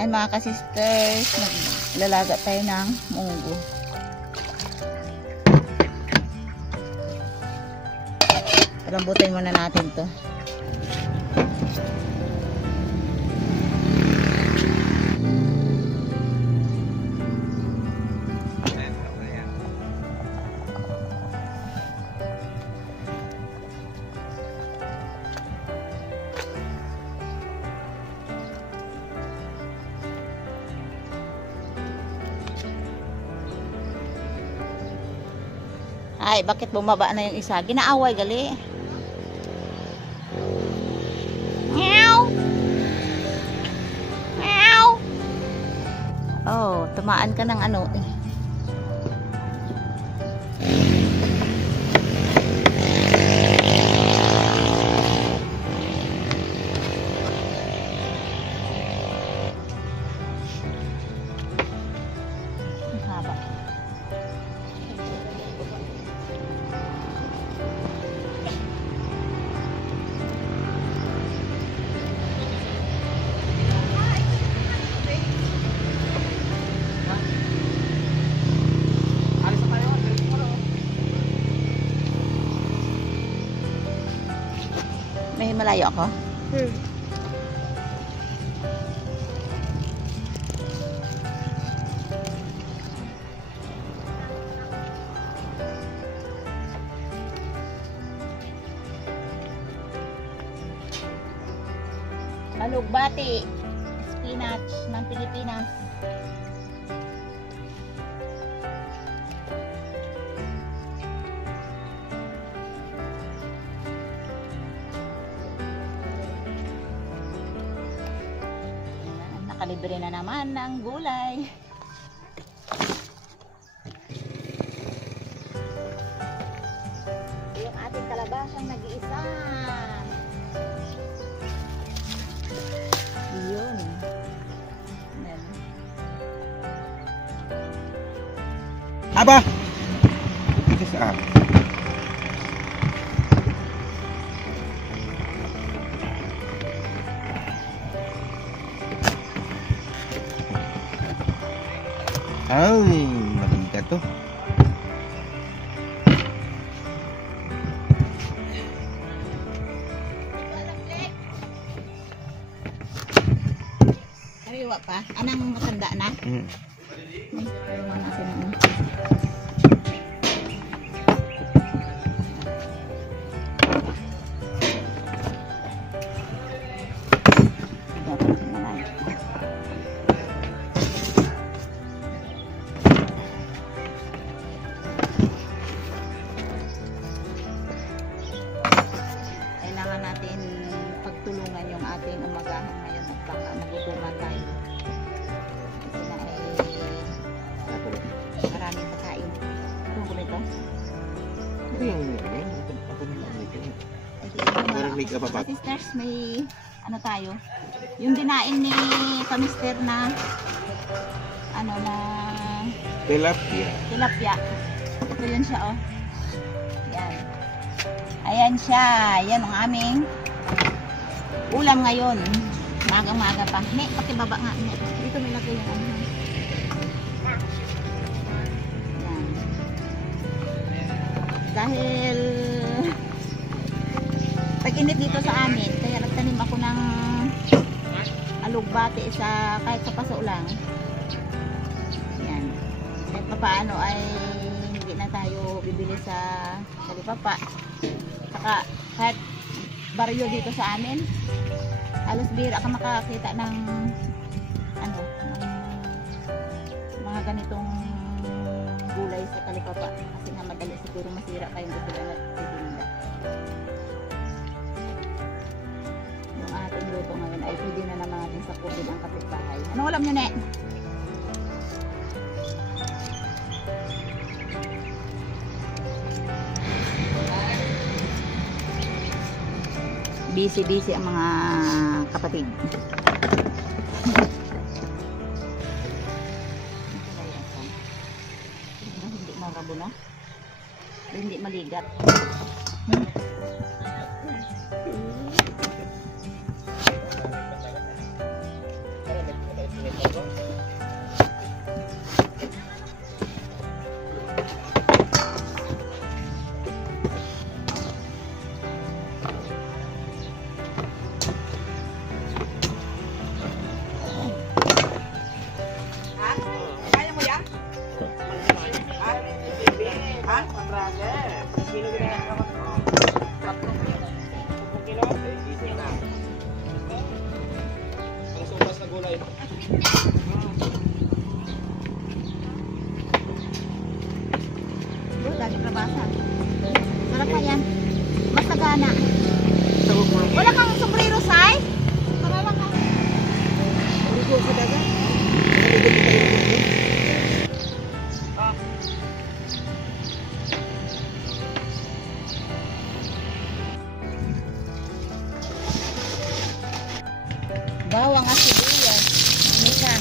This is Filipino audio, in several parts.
Ay mga ka-sisters, naglalaga tayo ng munggo. Lambutin muna natin to. Ay, bakit bumaba na yung isa? Ginaaway gali. Meow. Meow. Oh, tumaan ka ng ano eh. Haba. May malayo ako? Alugbati, spinach ng Pilipinas. Nakalibre na naman ng gulay. Yung ating kalabasang nag-iisa. Yun. Ayan. Aba! Ito saan? Ay, mabigat to. Kariwa pa? Anong matanda na? Kariwa natin ang pagtulungan yung ating umagahan ngayon at baka magutuman tayo kasi na maraming pagkain. Ano ko nito? Sisters, may ano tayo, yung dinain ni Kamister na ano na tilapia. Ito yun siya, oh. Yan. Ayan siya. Yan ang aming ulam ngayon. Magang-maga pa. Pakibaba nga. Dito may lagay yung ano. Yan. Dahil tag-init dito sa amin, kaya nagtanim ako ng alugbati kahit sa paso lang. Yan. Kahit papaano ay hindi na tayo bibili sa Talipapa. Saka kahit baryo dito sa amin, halos bira ka makakita ng ano, ng mga ganitong gulay sa Talipapa kasi nga madali siguro masira kayong gusto na titinda. Yung ating luto ngayon ay pwede na naman natin sa COVID ang kapitbahay. Anong alam nyo, ne? Busy ang mga kapatid. Hindi marabo na. Hindi maligat. Oh, dami kalabasa. Sarap pa yan. Mas sagana. Wala kang sombrero, Sai? Para lang ka. Sa dagat. Bawang at sibuyas. Ini siya.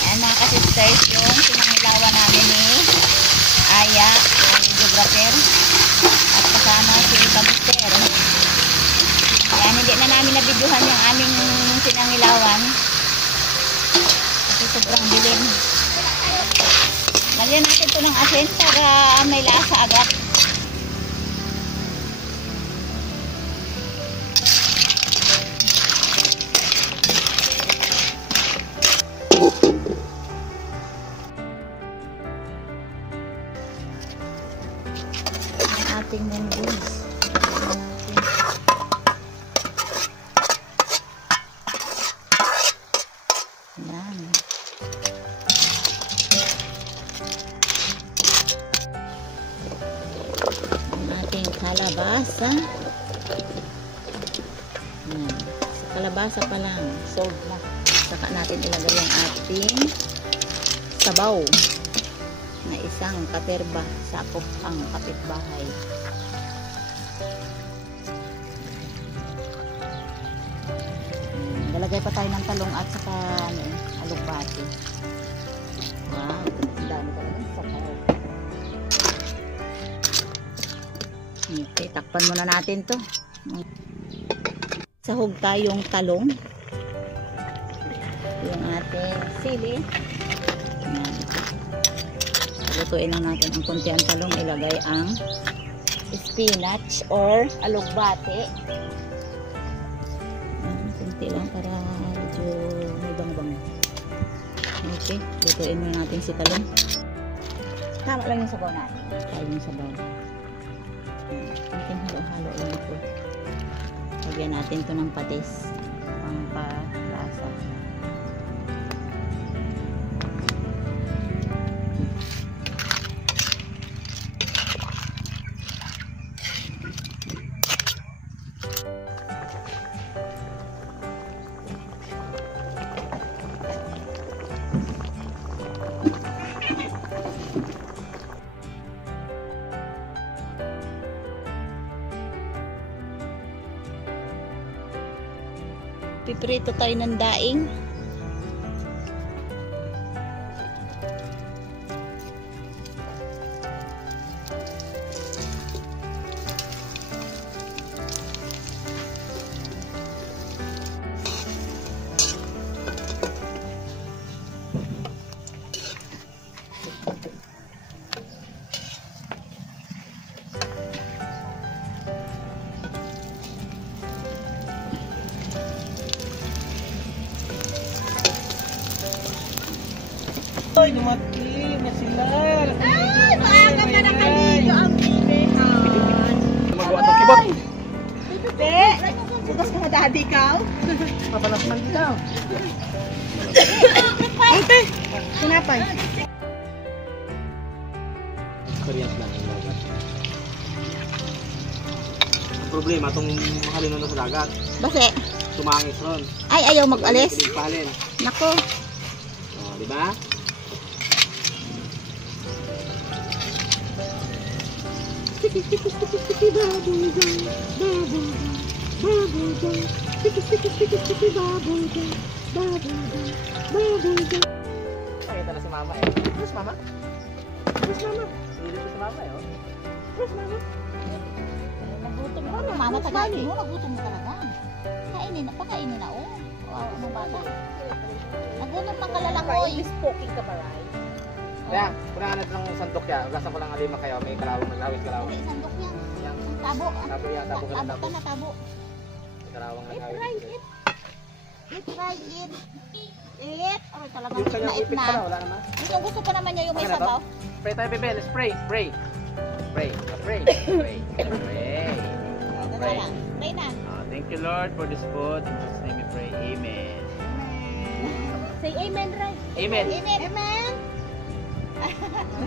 Ayan mga kasisters, yung pinangilawan namin ni Aya, yung videographer, at kasama si Kamister. Ayan, hindi na namin nabidyohan yung aming pinangilawan. Kasi sobrang dilim. Lagyan natin ito ng asin para may lasa agad. Ang ating mangoes. Yan. Ang ating kalabasa. Yan. Sa kalabasa pa lang, sold na. Saka natin ilagay yung ating sabaw na isang katerba, sakop ang kapitbahay. Lalagay pa tayo ng talong at saka alugbati. Wow, dami talaga ng sabaw. Okay, takpan muna natin to. Sahog tayong talong. Yung ating sili. Ayan. Lutuin lang natin ang konti ang talong. Ilagay ang spinach or alugbati. Kunti lang para medyo may bang-bang. Okay, lutuin muna natin si talong. Tama lang yung sabaw natin. Tayo yung sabaw. Kunting halo-halo lang ito. Lagyan natin ito ng patis. Pampalasa. Piprito tayo ng daing. Ay, dumating na sila. Ay, maaga pa na kanino ang bilihan. Magawa ito kibot. Bebe, bukas ka na daddy ka. Papalas man dito. Ate, sinapay. Korean lang ang dagat. Ang problema, itong mahalin na sa dagat. Base, Tumangis ron. ay ayaw mag-alis. Palin. Nako. Oh, di ba? Pakita na si mama eh. Where's mama? Where's mama? Sinilip ko si mama eh. Where's mama? Nagutom mo. Ano, mama tagali mo? Nagutom mo talaga. Kainin na, pakainin na, oh. Wow, ano bata? Nagutom ng kalalangoy. Spoking ka ba, right? Kaya, kunahan natin ng sandok yan. Ugasan ko lang alima kayo. May kalawang, naglawis kalawang. Hindi, sandok yan. Yan. Tabo. Tabo yan, tabo ka lang, Tabo tabo. ka na, tabo. May kalawang Eat naglawis. rice, eat. Eat, Fry, eat. Eat. Ay, talagang Yung kanyang nait ipit pala, na. wala naman. Gusto pa naman niya yung may Okay na to? sabaw. Pray tayo, Bebe. Let's pray. Pray. Pray. Pray. Pray. Pray. Ito na Pray. lang. Pray na. Thank you, Lord, for this food. In Jesus' name we pray. Amen. Say amen, Ray. Amen. Amen. Amen.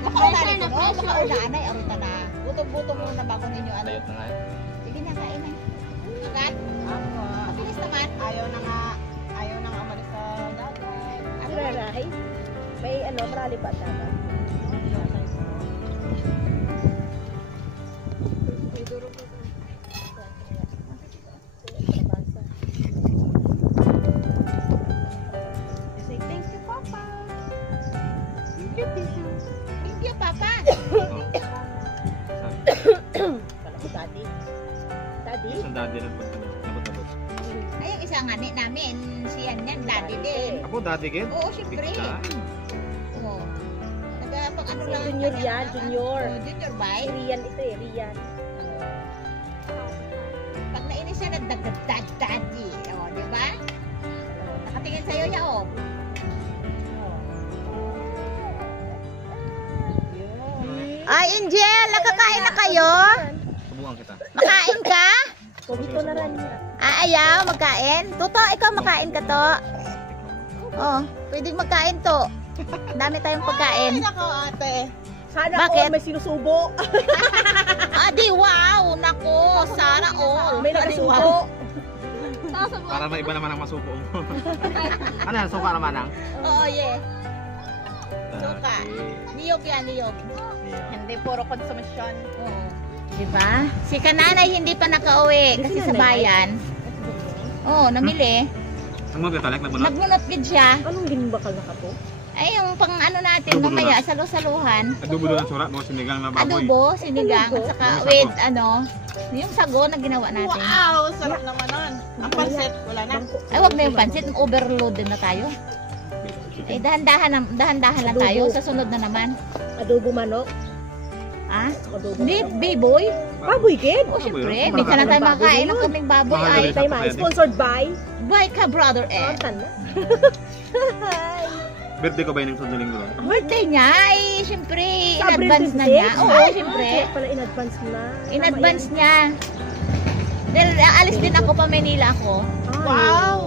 Baka na, baka unaanay, arita na. Gutom-gutom muna bago ninyo ano. Tayo na nga. Sige na, kain na. Agad? Mabilis naman. Ayaw na nga umalis sa dagat. Ano Ray? May marali pa dagat. Say thank you, Papa. Thank you, Tito. Thank you, Papa. Kala mo, daddy. Daddy? Isang daddy lang po nabot-abot. Ay, yung isang ngani namin, siyan yan, daddy din. Ako, daddy kid? Oo, syempre. Big time. Oo. Nagpag ano lang. Junior yan, junior. Oo, junior ba? Si Rian ito eh, Rian. Pag nainis siya, nagdagdag-daddy. O, di ba? Nakatingin sa'yo niya, o. Ay, Angel, nakakain na kayo? Subukan kita. Makain ka? Kumito na rin niya. Ayaw, magkain? Toto, ikaw makain ka to? Oh, pwedeng magkain to. Dami tayong pagkain. Nako ate. Sana Bakit? all may sinusubo. Adi, wow! Nako, sana all. May nagasubo. Para may iba naman ang masuko mo. Ano yan? Suka naman ang? Oo, yeah. Suka. Niyog yan, niyog. Hindi, puro konsumisyon. Oo. Diba? Si kananay hindi pa nakauwi kasi sa bayan. Oo, namili. Ang mga talak, nagbunot? Nagbunot gid siya. Anong ginbakal na ka po? Ay, yung pang ano natin, Adobo mamaya, salu-saluhan. Adobo doon ang surat mo, sinigang na baboy. Adobo, sinigang, at saka Yung with sago. ano, yung sago na ginawa natin. Wow, sarap naman nun. Ang pansit, wala na. Ay, wag na yung pansit, overload din na tayo. Ay, dahan-dahan lang tayo, sa sunod na naman. Adobo manok. Ah? Adobo Beef, manok. baboy? Baboy kid. O, syempre, Baboy. minsan lang tayo Baboy makakain ng yun. kaming baboy. Mga Ay, gabi. Tayo man, sponsored by. buy ka, brother eh. Tan na. Birthday ko ba yung sunod na linggo? Birthday niya, ay, syempre, in Sa advance na 26? niya. Oo, syempre. Kaya pala in advance na. In advance niya. Dahil alis din ako pa Manila ako. Wow.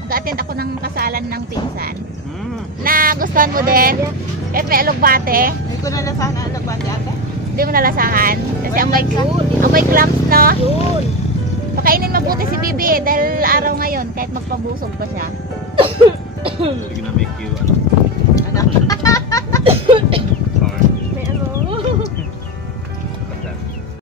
Mag-attend ako ng kasalan ng pinsan. Hmm. Na gustuhan mo din? Kahit may alugbate, Hindi ko na nasana ang lagbati ate. hindi mo nalasahan. Kasi amoy clams, no? Yun. Pakainin mabuti si Bibi dahil araw ngayon, kahit magpabusog pa siya. Sige na make you, ano.